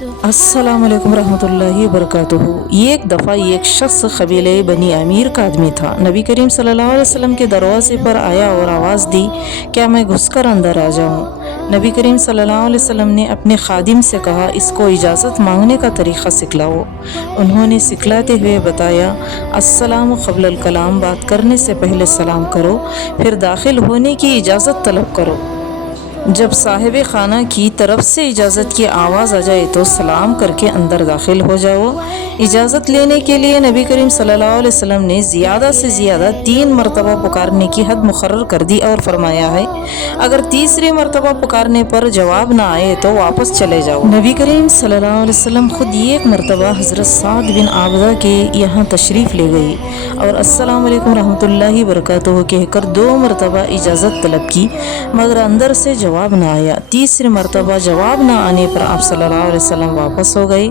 अस्सलाम वालेकुम रहमतुल्लाहि वबरकातुहू। एक दफ़ा एक शख्स कबीले बनी अमीर का आदमी था। नबी करीम सल्लल्लाहु अलैहि वसल्लम के दरवाजे पर आया और आवाज़ दी, क्या मैं घुसकर अंदर आ जाऊँ? नबी करीम सल्लल्लाहु अलैहि वसल्लम ने अपने खादिम से कहा, इसको इजाज़त मांगने का तरीक़ा सिखलाओ। उन्होंने सिखलाते हुए बताया, अस्सलामु क़ब्लल कलाम, बात करने से पहले सलाम करो, फिर दाखिल होने की इजाज़त तलब करो। जब साहिब खाना की तरफ से इजाज़त की आवाज़ आ जाए तो सलाम करके अंदर दाखिल हो जाओ। इजाज़त लेने के लिए नबी करीम सल्लल्लाहु अलैहि वसल्लम ने ज़्यादा से ज़्यादा 3 मरतबा पुकारने की हद मुकर्रर कर दी और फरमाया है, अगर तीसरी मरतबा पुकारने पर जवाब ना आए तो वापस चले जाओ। नबी करीम सल्लल्लाहु अलैहि वसल्लम खुद एक मरतबा हज़रत साद बिन आबदा के यहाँ तशरीफ़ ले गई और अस्सलाम वालेकुम रहमतुल्लाहि वबरकातुहू कहकर 2 मरतबा इजाज़त तलब की, मगर अंदर से जवाब ना आया। तीसरी मरतबा जवाब ना आने पर आप सल्लल्लाहु अलैहि वसल्लम वापस हो गए।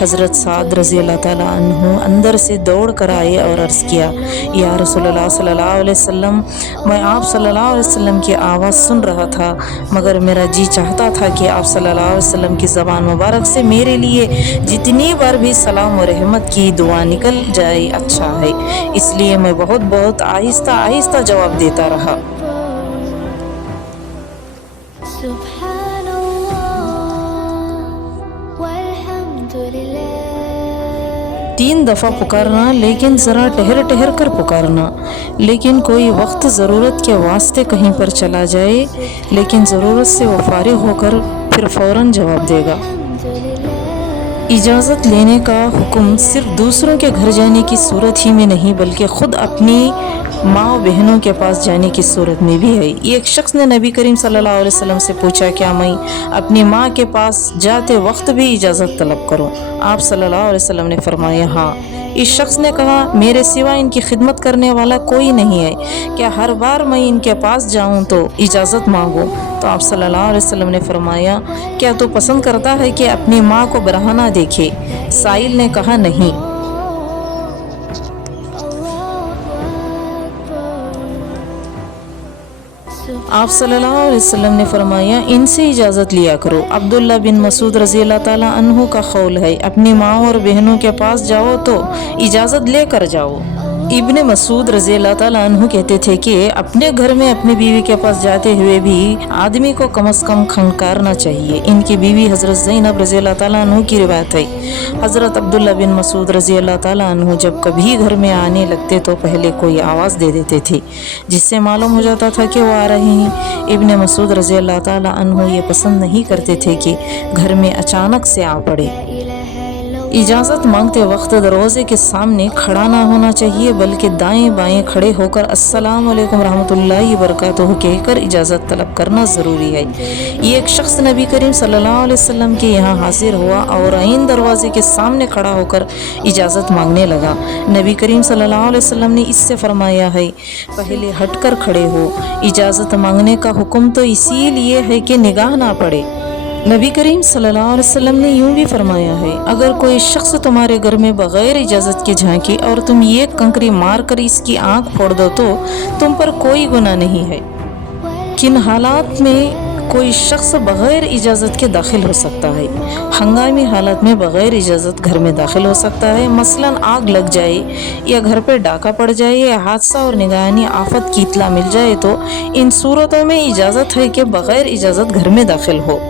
हज़रत साद रज़ी अल्लाह ताला अन्हु अंदर से दौड़ कर आए और अर्ज़ किया, या रसूलल्लाह सल्लल्लाहु अलैहि वसल्लम, मैं आप सल्लल्लाहु अलैहि वसल्लम की आवाज़ सुन रहा था, मगर मेरा जी चाहता था कि आप सल्लल्लाहु अलैहि वसल्लम की ज़बान मुबारक से मेरे लिए जितनी बार भी सलाम और रहमत की दुआ निकल जाए अच्छा है, इसलिए मैं बहुत आहिस्ता आहिस्ता जवाब देता रहा। तीन दफ़ा पुकारना, लेकिन ज़रा ठहर ठहर कर पुकारना। लेकिन कोई वक्त ज़रूरत के वास्ते कहीं पर चला जाए, लेकिन ज़रूरत से वो फारिग होकर फिर फ़ौरन जवाब देगा। इजाज़त लेने का हुक्म सिर्फ दूसरों के घर जाने की सूरत ही में नहीं, बल्कि ख़ुद अपनी माँ बहनों के पास जाने की सूरत में भी है। एक शख्स ने नबी करीम सल्लल्लाहु अलैहि वसल्लम से पूछा, क्या मैं अपनी माँ के पास जाते वक्त भी इजाज़त तलब करूँ? आप सल्लल्लाहु अलैहि वसल्लम ने फरमाया, हाँ। इस शख्स ने कहा, मेरे सिवा इनकी खिदमत करने वाला कोई नहीं है, क्या हर बार मैं इनके पास जाऊँ तो इजाज़त मांगूँ? तो आप सल्लल्लाहु अलैहि वसल्लम ने फरमाया, क्या तू पसंद करता है कि अपनी माँ को बरहना देखे? साइल ने कहा, नहीं। आप सल्लल्लाहु अलैहि वसल्लम ने फरमाया, इनसे इजाज़त लिया करो। अब्दुल्ला बिन मसूद रज़ी अल्लाह ताला अन्हु का कौल है, अपनी माँ और बहनों के पास जाओ तो इजाज़त लेकर जाओ। इब्ने मसूद रज़ी अल्लाह ताला अन्हु कहते थे कि अपने घर में अपनी बीवी के पास जाते हुए भी आदमी को कम से कम खंकारना चाहिए। इनकी बीवी हज़रत ज़ैनब रज़ी अल्लाह ताला अन्हु की रिवायत है, हज़रत अब्दुल्ला बिन मसूद रज़ी अल्लाह ताला अन्हु जब कभी घर में आने लगते तो पहले कोई आवाज़ दे देते थे, जिससे मालूम हो जाता था कि वो आ रहे हैं। इब्ने मसूद रज़ी अल्लाह ताला अन्हु ये पसंद नहीं करते थे कि घर में अचानक से आ पड़े। इजाज़त मांगते वक्त दरवाज़े के सामने खड़ा ना होना चाहिए, बल्कि दाएं बाएं खड़े होकर अस्सलाम वालेकुम रहमतुल्लाहि वबरकातुहू कहकर इजाज़त तलब करना ज़रूरी है। ये एक शख्स नबी करीम सल्लल्लाहु अलैहि वसल्लम के यहाँ हाजिर हुआ और आइन दरवाजे के सामने खड़ा होकर इजाज़त मांगने लगा। नबी करीम सल्लल्लाहु अलैहि वसल्लम ने इससे फरमाया है, पहले हटकर खड़े हो। इजाज़त मांगने का हुक्म तो इसीलिए है कि निगाह ना पड़े। नबी करीम सल्लल्लाहु अलैहि वसल्लम ने यूँ भी फरमाया है, अगर कोई शख्स तुम्हारे घर में बग़ैर इजाज़त के झांके और तुम ये कंकरी मार कर इसकी आँख फोड़ दो तो तुम पर कोई गुनाह नहीं है। किन हालात में कोई शख्स बग़ैर इजाज़त के दाखिल हो सकता है? हंगामी हालत में बग़ैर इजाज़त घर में दाखिल हो सकता है, मसलन आग लग जाए या घर पर डाका पड़ जाए या हादसा और निगरानी आफत की इत्तला मिल जाए, तो इन सूरतों में इजाज़त है कि बग़ैर इजाज़त घर में दाखिल हो।